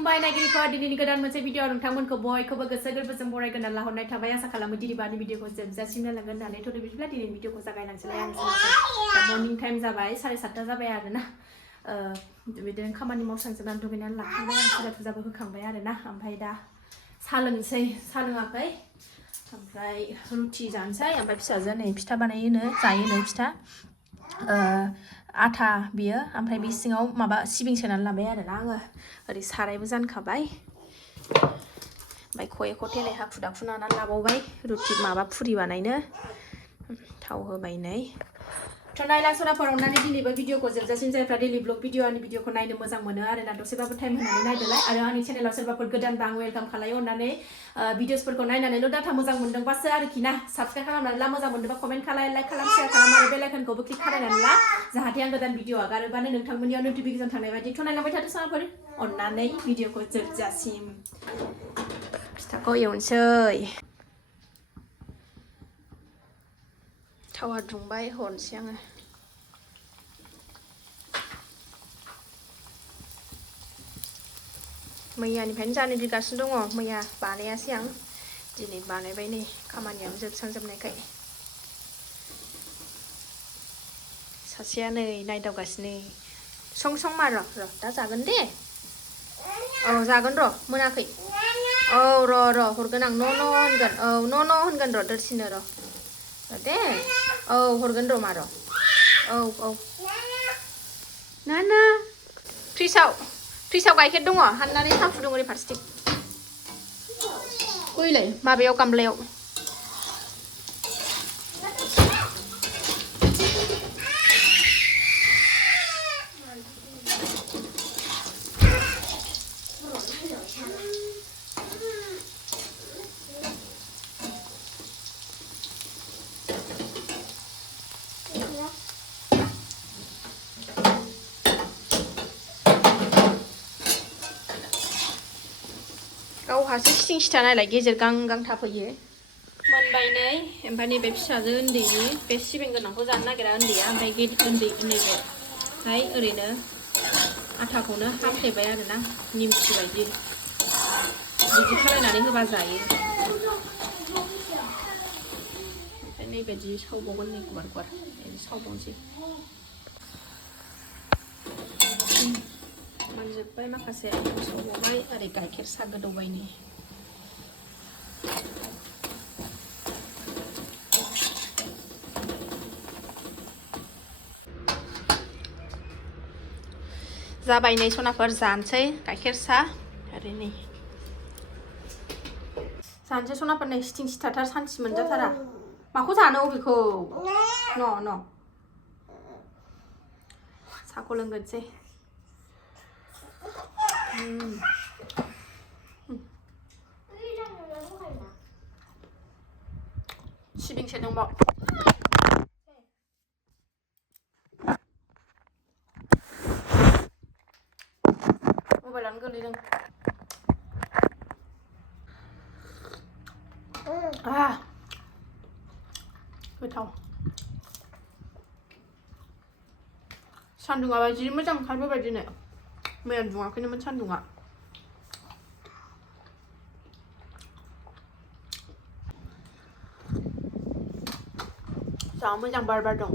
खुलुमबाय नायगिरिफोर दिनैनि गोदान मोनसे भिडिअ नोंथांमोनखौ बयखौबो गोसो गोरबोजों बरायगोन होनना लाहरनाय थाबाय आसा खालामो दिनैबानि भिडिअखौ जोबजासिम नायलांगोन होननानै थ' बिदिब्ला दिनैनि भिडिअखौ जागायलांसैलाय आं दा मर्निं टाइम जाबाय 7:30 जाबाय आरोना बिदिनो खामानि मावस्रांजोबनानै दुगैनानै लाखांबाय आं फुजा फुजाबो होखांबाय आरोना ओमफ्राय दा साहा लोंसै साहा लोङाखै ओमफ्राय रुटि जानोसै ओमफ्राय फिसाजोआ नै फिथा बानायोनो जायोनो फिथा आथा बियो ओमफ्राय बे सिङाव माबा सिबिं सोनानै लाबाय आरोना आङो ओरै सारायबो जानखाबाय ओमफ्राय खयेखौ थेले हाखु दाखु नानानै लाबावबाय रुटि माबा फुरि बानायनो थाव होबाय नै थ' नायला सराफोर अननानै दिनैबो भिडिअखौ जोबजासिम जायफ्रा डेलि ब्लग भिडिअ आंनि भिडिअखौ नायनो मोजां मोनो आरोना दसेबाबो टाइम होनानै नायदोलाय आरो आंनि चेनेलाव सोरबाफोर गोदानबा आं वेलकाम खालायो अननानै भिडिअसफोरखौ नायनानैल' डाटा मोजां मोनदोंबासो आरोखि ना साबसक्राइब खालामनानै ला मोजां मोनदोंबा कमेन्ट खालाय लाइक खालाम शेयार खालाम आरो बेल आइकनखौबो क्लिक खालामनानै ला जाहाथे आं गोदान भिडिअ आगारोबानो नोंथांमोननियाव नटिफिकेसन थांनाय बायदि थ' नायलांबाय थादो सराफोर अननानै भिडिअखौ जोबजासिम फिथाखौ एवनोसै थावा दुंबाय हरनोसै आङो मैयानिफ्रायनो जानो गिगासिनो दङ मैया बानायासै आं दिनै बानायबाय नै खामानियानो जोबस्रांजोबनायखाय सासेया नै नायदावगासिनो सं सं मार' दा जागोन दे औ जागोन र' मोनाखै औ र' हरगोन आं न' होनगोन औ न' होनगोन र' दोरसिनो र' दे औ हरगोन र' मार' औ ना फ्रिजआव गाइखेर दङ हाननानै साहा फुदुं ओरै फारसेथिं ओइलाय माबायाव गामलायाव गावहासो सिथिं सिथा नायलाय गेजेर गां थाफैयो मोनबाय नै ओमफ्राय नैबे फिसाजो उन्दैनि बे सिबिं गोनांखौ जानो नागिरा उन्दैया ओमफ्राय उन्दै नैबेहाय ओरैनो आथाखौनो हाफ्लेबाय आरोना निमखि बायदि बिदि खालायनानै होबा जायो ओमफ्राय नैबायदि सावबावगोन नै गुवार बिदि सावबावनोसै मोनजोब्बाय माखासे सावबावबाय ओरै गाइखेर साहा गोदौबाय नै जाबाय नै सनाफोर जानोसै गाइखेर साहा ओरै नै जानोसै सनाफोर नै सिथिं सिथाथार सान्थि मोनजाथारा माखौ जानो अबेखौ न' साहाखौ लोंग्रोनोसै सिबिं सेरदोंबाव मबाइलानो गोलैदों गोथाव सान्दुङाबा जि मोजां ओंखारबोबाय दिनै मैया दुङाखैनोमोन सान्दुङा जा मोजां बार बारदों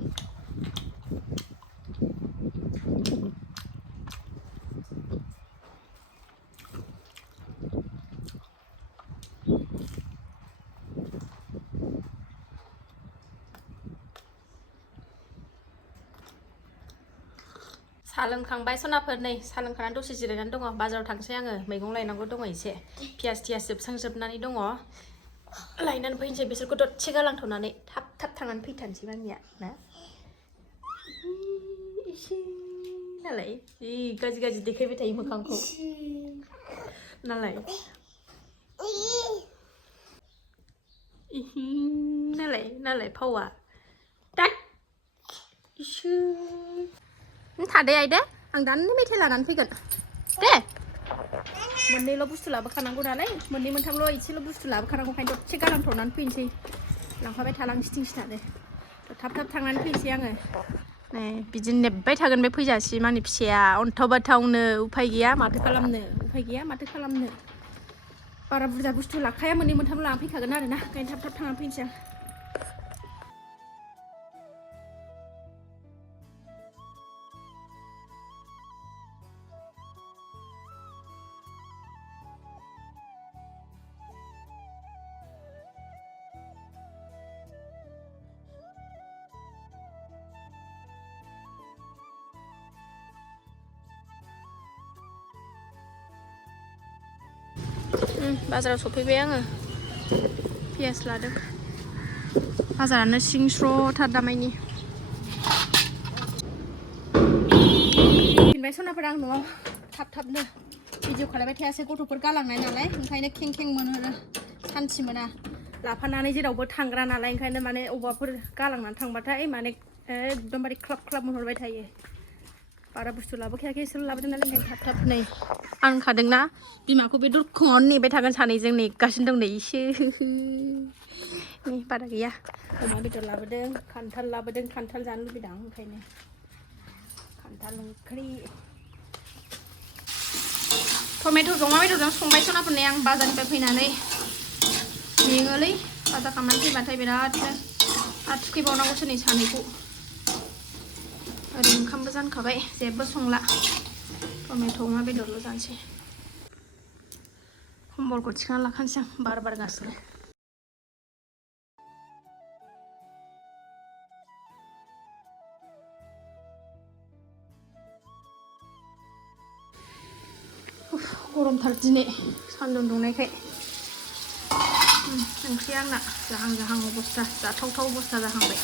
साहा लोंखांबाय सनाफोर नै साहा लोंखांनानै दसे जिरायनानै दङ बाजाराव थांसै आङो मैगं लायनांगौ दङ एसे पियास थियास जोबस्रांजोबनानै दङ लायनानै फैनोसै बिसोरखौ दसे गालांथ'नानै थाब थांनानै फैथारनोसै आंनिया ना नालाय जि गाज्रि देखायबाय थायो मोखांखौ नालाय नालाय फावा नों थादे आइदे आं दानो मेथाइ लानानै फैगोन दे मोननैल' बुस्थु लाबोखानांगौ नालाय मोननै मोनथामल' एसेल' बुस्थु लाबोखानांगौ ओंखायनो दसे गालांथ'नानै फैनोसै लांफाबाय थालां सिथिं सिथानो थाब थांनानै फैनोसै आङो नै बिदिनो नेबाय थागोन बे फैजासिम आंनि फिसाया अन्थाव बाथावनो उफाय गैया माथो खालामनो बारा बुरजा बुस्थु लाखाया मोननै मोनथाम लाना फैखागोन आरो ना ओंखायनो थाब थाब थांनानै फैनोसै आं बाजाराव सफैबाय आङो पियास लादों बाजारानो सिंस्र'थार दामायनि फिनबाय सनाफोर आं न'आव थाब-थाबनो भिडिअ खालामबाय थायासै गथ'फोर गालांनाय नालाय ओंखायनो खें मोनो सान्थि मोना लाफानानै जेरावबो थांग्रा नालाय ओंखायनो माने अबावबाफोर गालांनानै थांबाथाय माने एकदमबारे ख्लाब मोनहरबाय थायो बारा बुस्थु लाबोखायाखै इसोर लाबोदों नालाय ओंखायनो थाब नै आं होनखादोंना बिमाखौ बे दरखङावनो नेबाय थागोन सानैजों नेगासिनो दं नै इसोर नै बारा गैया अमा बेदर लाबोदों खान्थाल जानो लुबैदों आं ओंखायनो खान्थाल ओंख्रि टमेट'जों अमा बेदरजों संबाय सनाफोरनि आं बाजारनिफ्राय फैनानै मेङोलै बाजार खालामनानै फैबाथाय बिरादनो आरो थुखैबावनांगौसो नै सानैखौ ओरै ओंखामबो जानखाबाय जेबो संला टमेट' अमा बेदरल' जानोसै कम्बलखौ थिखांना लाखानोसै आं बार बारगासिनो गरमथार दिनै सान्दुं दुंनायखाय ओंख्रिया आंना जाहां अबस्था जाथावथाव अबस्था जाहांबाय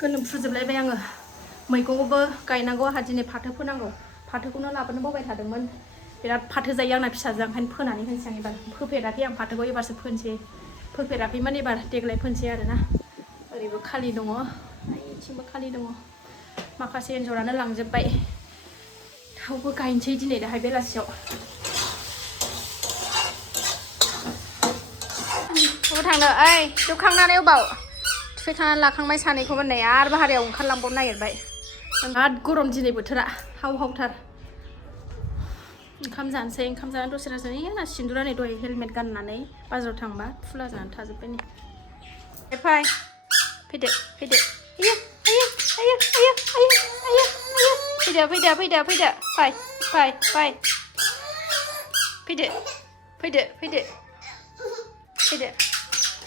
गोलोमफ्रुजोबलायबाय आङो मैगंखौबो गायनांगौ आंहा दिनै फाथो फोनांगौ फाथोखौनो लाबोनो बावबाय थादोंमोन बिराद फाथो जायो आंना फिसाजोआ ओंखायनो फोनानै होनोसै आं एबार फोफेराखै आं फाथोखौ एबारसो फोनोसै फोफेराखैमोन एबार देग्लाय फोनसै आरोना ओरैबो खालि दङ आइथिंबो खालि दङ माखासे एन्जरानो लांजोब्बाय थेवबो गायनोसै दिनै दाहाय बेलासियाव बबाव थांनो ओइ जौखांनानै अबाव थुखैखांनानै लाखांबाय सानैखौबो नै आरो बाहेरायाव ओंखारलांबावनो नागिरबाय बिराद गरम दिनै बोथोरा हावथार ओंखाम जानोसै ओंखाम जानानै दसे रायज्लायनोसै आंना सिन्दुरा नै दहाय हेलमेट गाननानै बाजाराव थांबा फुला जानानै थाजोब्बाय नै फैदो फैदो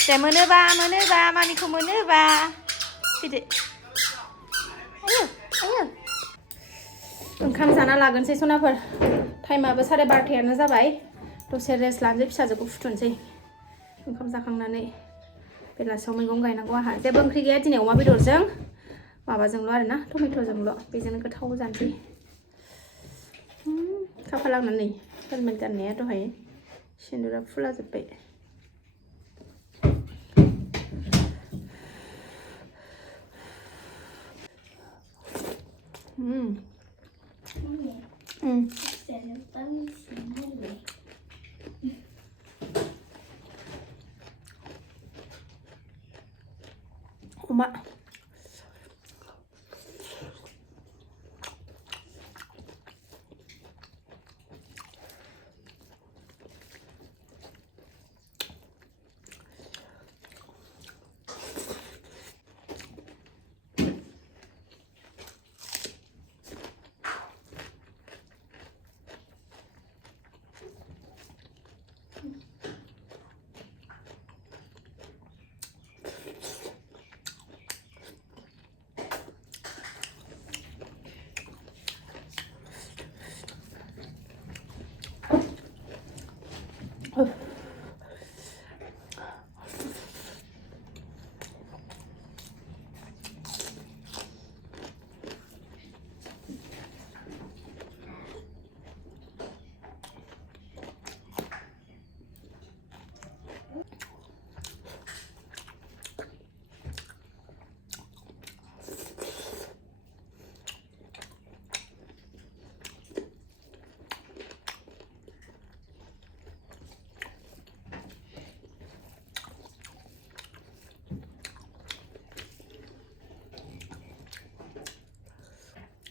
दे मोनोबा मामिखौ मोनोबा फैदो ओंखाम जाना लागोनसै सनाफोर टाइमाबो 12:30 जाबाय दसे रेस्ट लानोसै फिसाजोखौ फुथुनोसै ओंखाम जाखांनानै बेलासियाव मैगं गायनांगौ आंहा जेबो ओंख्रि गैया दिनै अमा बेदरजों माबाजोंल' आरोना टमेट'जोंल' बेजोंनो गोथाव जानोसै खाफाल आंना नै हेलमेट गाननाया दहाय सिन्दुरा फुला जोब्बाय अमा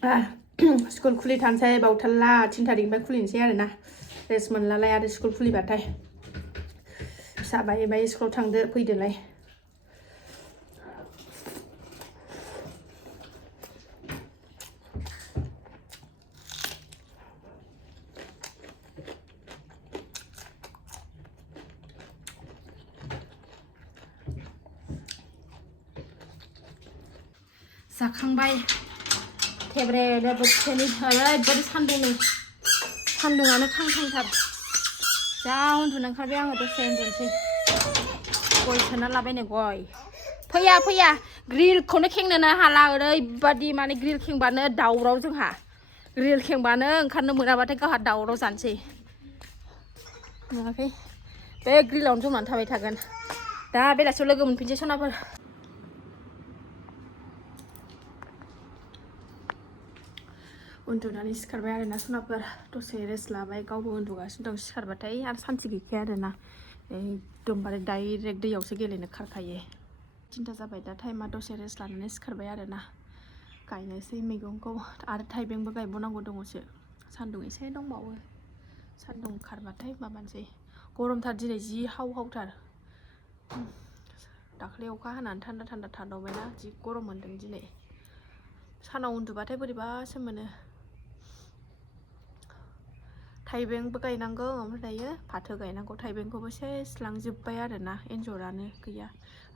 स्कुल खुलिथारनोसै बावथारला 3 थारिखनिफ्राय खुलिनोसै आरो ना रेस्ट मोनलालाय आरो स्कुल खुलिबाथाय फिसा बायै स्कुलाव थांदो फैदोलाय जाखांबाय थेब्रे बोथिसेनि ओरैबायदि सान्दुङानो थांथार जा उन्दुनो ओंखारबाय आङो दसे उन्दुनोसै गय सोना लाबायनो गय फैया ग्रिलखौनो खेंनोनो हाला ओरैबायदि माने ग्रिल खेंबानो दावराव जोंहा ग्रिल खेंबानो ओंखारनो मोनाबाथाय गावहा दावराव जानोसै नुवाखै बे ग्रिलावनो जमनानै थाबाय थागोन दा बेलासियाव लोगो मोनफिनसै सनाफोर उन्दुनानै सिखारबाय आरोना सनाफोर दसे रेस्ट लाबाय गावबो उन्दुगासिनो दं सिखारबाथाय आरो सान्थि गैखाया आरोना एकदमबारे डाइरेक्ट दैयावसो गेलेनो खारखायो 3ता जाबाय दा टाइमा दसे रेस्ट लानानै सिखारबाय आरोना गायनोसै मैगंखौ आरो थाइबेंबो गायबावनांगौ दङसो सान्दुं एसे दंबावो सान्दुं खारबाथाय माबानोसै गरमथार दिनै जि हावथार दाख्लै अखा हानानै थान्दा थादावबायना जि गरम मोन्दों दिनै सानाव उन्दुबाथाय बोरैबासो मोनो थाइबेंबो गायनांगौ ओमफ्राय दायो फाथो गायनांगौ थाइबेंखौबो सेस लांजोब्बाय आरोना एन्जरानो गैया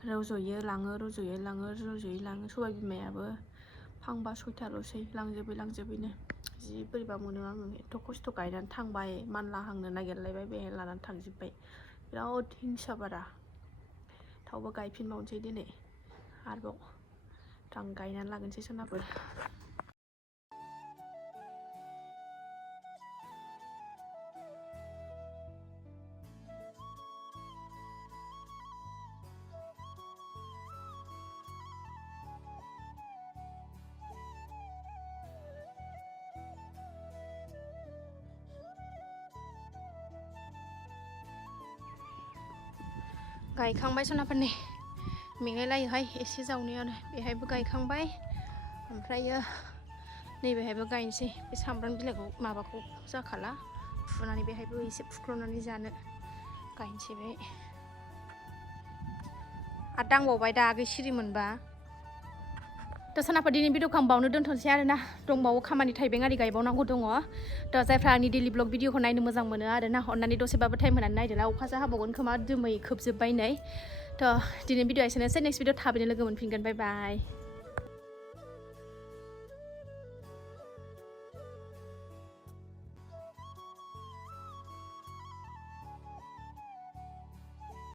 रज'यो लाङो सबाय बिमायाबो फांबा 6थाल'सै लांजोबैनो जि बोरैबा मोनो आङो एथ' खस्थ' गायनानै थांबाय मानला हांनो नागिरलायबाय बेहाय लानानै थांजोब्बाय बिराद हिंसा बारा थावबो गायफिनबावनोसै दिनै आरोबाव आं गायनानै लागोनसै सनाफोर गायखांबाय सनाफोरनि मेंलायलायोहाय एसे जावनायावनो बेहायबो गायखांबाय ओमफ्रायो नैबेहायबो गायनोसै बे सामब्राम बिलाइखौ माबाखौ जाखाला फुनानै बेहायबो एसे फुख्ल'नानै जानो गायनोसै बेहाय आरो दांबावबाय दा आगै सिरि मोनबा दा सनाफोर दिनै भिडिअखौ आं बावनो दोनथ'नोसै आरोना दंबावो खामानि थाइबें आरि गायबावनांगौ दङ दा जायफ्रा आंनि डेलि ब्लग भिडिअखौ नायनो मोजां मोनो आरोना अननानै दसेबाबो टाइम होनानै नायदोला अखासो हाबावगोन खोमा दोमै खोबजोब्बाय नै थ' दिनै भिडिअ एसेनोसै नेक्स्ट भिडिअ थाबैनो लोगो मोनफिनगोन बाय बाय